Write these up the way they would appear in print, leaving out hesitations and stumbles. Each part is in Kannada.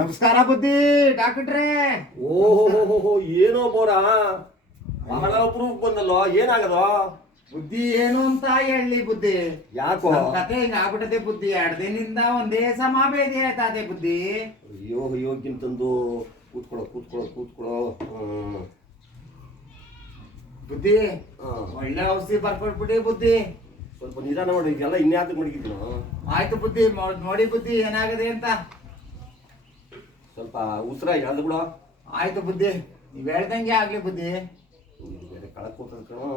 ನಮಸ್ಕಾರ ಬುದ್ಧಿ ಡಾಕ್ಟ್ರೇ. ಓಹೋ ಏನೋ ಬೋರ ಬಹಳ ಅಪರೂಪ ಬಂದಲ್ಲೋ, ಏನಾಗದೋ ಬುದ್ಧಿ ಏನು ಅಂತ ಹೇಳಿ ಬುದ್ಧಿ. ಯಾಕೋ ಕತೆ ಹಿಂಗ ಆಗ್ಬಿಟ್ಟದೆ ಬುದ್ಧಿ. 2 ದಿನದಿಂದ ಒಂದೇ ಸಮ ಬೇದಿ ಆಯ್ತದೆ ಬುದ್ಧಿ. ಯೋಗಿಂತಂದು ಕೂತ್ಕೊಳ್ಳೋ. ಬುದ್ಧಿ ಒಳ್ಳೆ ಔಷಧಿ ಬರ್ಕೊಟ್ಬಿಡಿ ಬುದ್ಧಿ. ಸ್ವಲ್ಪ ನಿಧಾನ ಮಾಡಿ, ಇದೆಲ್ಲ ಇನ್ಯಾತಕ್ಕೆ ಮಡಗಿದ್ರು. ಆಯ್ತು ಬುದ್ಧಿ, ನೋಡಿ ಬುದ್ಧಿ ಏನಾಗದೆ ಅಂತ. ಸ್ವಲ್ಪ ಉತ್ತರ ಯಾವ್ದು ಬಿಡ. ಆಯ್ತು ಬುದ್ಧಿ, ನೀವ್ ಹೇಳ್ದಂಗೆ ಆಗ್ಲಿ ಬುದ್ಧಿ. ಬೇರೆ ಕಳಕ್ ಹೋಗ್ತದ ಕಣೋ.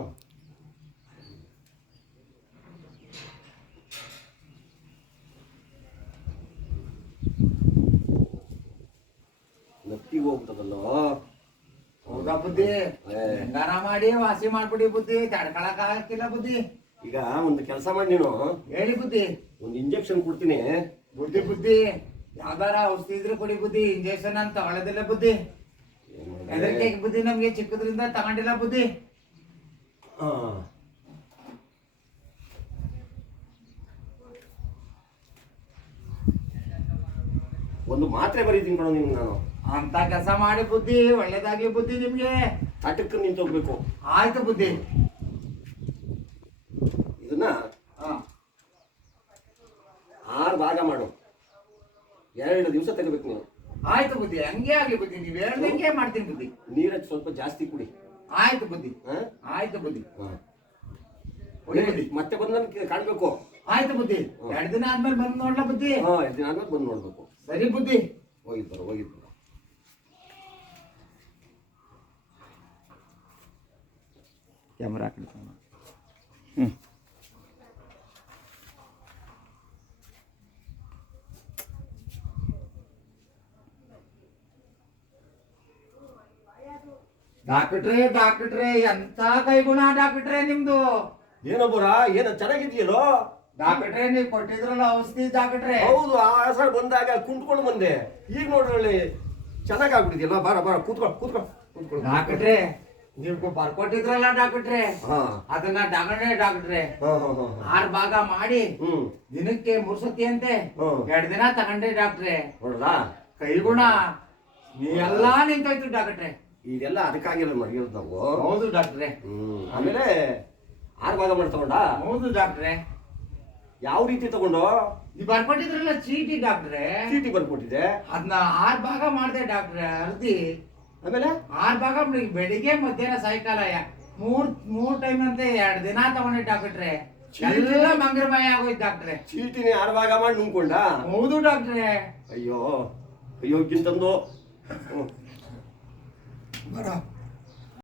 ನತ್ತಿಗೆ ಹೋಗ್ತದಲ್ಲೋ. ಹೌದಾ ಬುದ್ಧಿ? ಹೆಂಗಾರ ಮಾಡಿ ವಾಸಿ ಮಾಡ್ಬಿಡಿ ಬುದ್ಧಿ, ತಡ್ಕೊಳಕ್ ಆಗಕ್ಕಿಲ್ಲ ಬುದ್ಧಿ. ಈಗ ಒಂದು ಕೆಲಸ ಮಾಡಿ, ನೀನು ಹೇಳಿ ಬುದ್ಧಿ. ಒಂದು ಇಂಜೆಕ್ಷನ್ ಕೊಡ್ತೀನಿ. ಬುದ್ಧಿ ಯಾವ್ದಾರ ಔಷಧಿ ಇದ್ರೆ ಕೊಡಿ ಬುದ್ಧಿ. ಇಂಜೆಕ್ಷನ್ ಅಂತ ತಗೊಳ್ಳೋದಿಲ್ಲ ಬುದ್ಧಿ. ಹೆದರಿಕೆ ಬುದ್ಧಿ, ನಮ್ಗೆ ಚಿಕ್ಕದ್ರಿಂದ ತಗೊಂಡಿಲ್ಲ ಬುದ್ಧಿ. ಒಂದು ಮಾತ್ರೆ ಬರೀತೀನಿ ಕಣೋ ನಿಮ್ಗೆ ನಾನು. ಅಂತ ಕೆಲಸ ಮಾಡಿ ಬುದ್ಧಿ, ಒಳ್ಳೇದಾಗ್ಲಿ ಬುದ್ಧಿ ನಿಮ್ಗೆ. ತಟಕ್ಕೆ ನಿಂತೋಗ್ಬೇಕು. ಆಯ್ತು ಬುದ್ಧಿ. ಇದನ್ನ 6 ಭಾಗ ಮಾಡು. 2 ದಿವಸ ತೆಗಿಬೇಕು ನೀನು. ಆಯ್ತು ಬುದ್ಧಿ, ಹಂಗೆ ಆಗ್ಲಿ ಬುದ್ಧಿ. ನೀವ್ ಹೇಳ್ದಂಗೆ ಮಾಡ್ತೀನಿ ಬುದ್ಧಿ. ನೀರಕ್ಕೆ ಸ್ವಲ್ಪ ಜಾಸ್ತಿ ಕುಡಿ. ಆಯ್ತು ಬುದ್ಧಿ. ಆಯ್ತು ಬುದ್ಧಿ. ಮತ್ತೆ ಬಂದು ನನ್ಗೆ ಕಾಣ್ಬೇಕು. ಆಯ್ತು ಬುದ್ಧಿ. 2 ದಿನ ಆದ್ಮೇಲೆ ಬಂದು ನೋಡ್ಲಾ ಬುದ್ಧಿ? 2 ದಿನ ಆದ್ಮೇಲೆ ಬಂದು ನೋಡ್ಬೇಕು. ಸರಿ ಬುದ್ಧಿ. ಹೋಗಿದ್ದು ಕ್ಯಾಮರಾ ಕಡೆ. ಡಾಕ್ಟ್ರೇ ಎಂತ ಕೈಗುಣ ಡಾಕ್ಟ್ರೇ ನಿಮ್ದು. ಏನೊಬ್ಬರ ಏನ ಚೆನ್ನಾಗಿದ್ಯಲ್ಲೋ ಡಾಕ್ಟ್ರೇ, ನೀವ್ ಕೊಟ್ಟಿದ್ರಲ್ಲ ಔಷಧಿ ಡಾಕ್ಟ್ರೇ. ಹೌದು, ಆ ಹೆಸರು ಬಂದಾಗ ಕುಂತ್ಕೊಂಡು ಬಂದೆ. ಈಗ ನೋಡ್ರಲ್ಲಿ ಚೆನ್ನಾಗಾಗ್ಬಿಟ್ಟಿದ್ಯಲ್ಲ. ಬಾರ ಕೂತ್ಕೊ. ಡಾಕ್ಟ್ರೇ, ನೀವು ಬರ್ಕೊಟ್ಟಿದ್ರಲ್ಲ ಡಾಕ್ಟ್ರೇ, ಅದನ್ನ ಡಾಕ್ಟ್ರೇ 6 ಭಾಗ ಮಾಡಿ ದಿನಕ್ಕೆ 3 ಸತಿ ಅಂತೆ 2 ದಿನ ತಗೊಂಡ್ರೆ ಡಾಕ್ಟ್ರೇ. ಕೈಗುಣ ಎಲ್ಲಾ ನಿಂತೋಯ್ತು ಡಾಕ್ಟ್ರೇ. ಇದೆಲ್ಲ ಅದಕ್ಕಾಗಿರೋ ಮಡಿಯೋದು ನಾವು. ಹೌದು ಡಾಕ್ಟ್ರೇ. ಆಮೇಲೆ 6 ಭಾಗ ಮಾಡಿ ತಗೊಂಡ. ಹೌದು ಡಾಕ್ಟ್ರೇ. ಯಾವ ರೀತಿ ತಗೊಂಡು? ನೀವು ಬರ್ಕೊಟ್ಟಿದ್ರಲ್ಲ ಚೀಟಿ ಡಾಕ್ಟ್ರೇ. ಚೀಟಿ ಬರ್ಕೊಟ್ಟಿದ್ದೆ, ಅದನ್ನ 6 ಭಾಗ ಮಾಡಿದೆ ಡಾಕ್ಟ್ರೇ. ಅರ್ಧಿ ಆಮೇಲೆ 6 ಭಾಗ ಬೆಳಿಗ್ಗೆ ಮಧ್ಯಾಹ್ನ ಸಾಯಂಕಾಲ 3 ಟೈಮ್ ಅಂತೆ 2 ದಿನ ತಗೊಂಡೆ ಡಾಕ್ಟ್ರೇ. ಎಲ್ಲ ಮಂಗರಮಯ ಆಗೋಯ್ತು ಡಾಕ್ಟ್ರೇ. ಚೀಟಿನಿ 6 ಭಾಗ ಮಾಡಿ ನುಂಗ್ಕೊಂಡ. ಹೌದು ಡಾಕ್ಟ್ರೇ. ಅಯ್ಯೋ ಗಿಂತಂದು ಬರ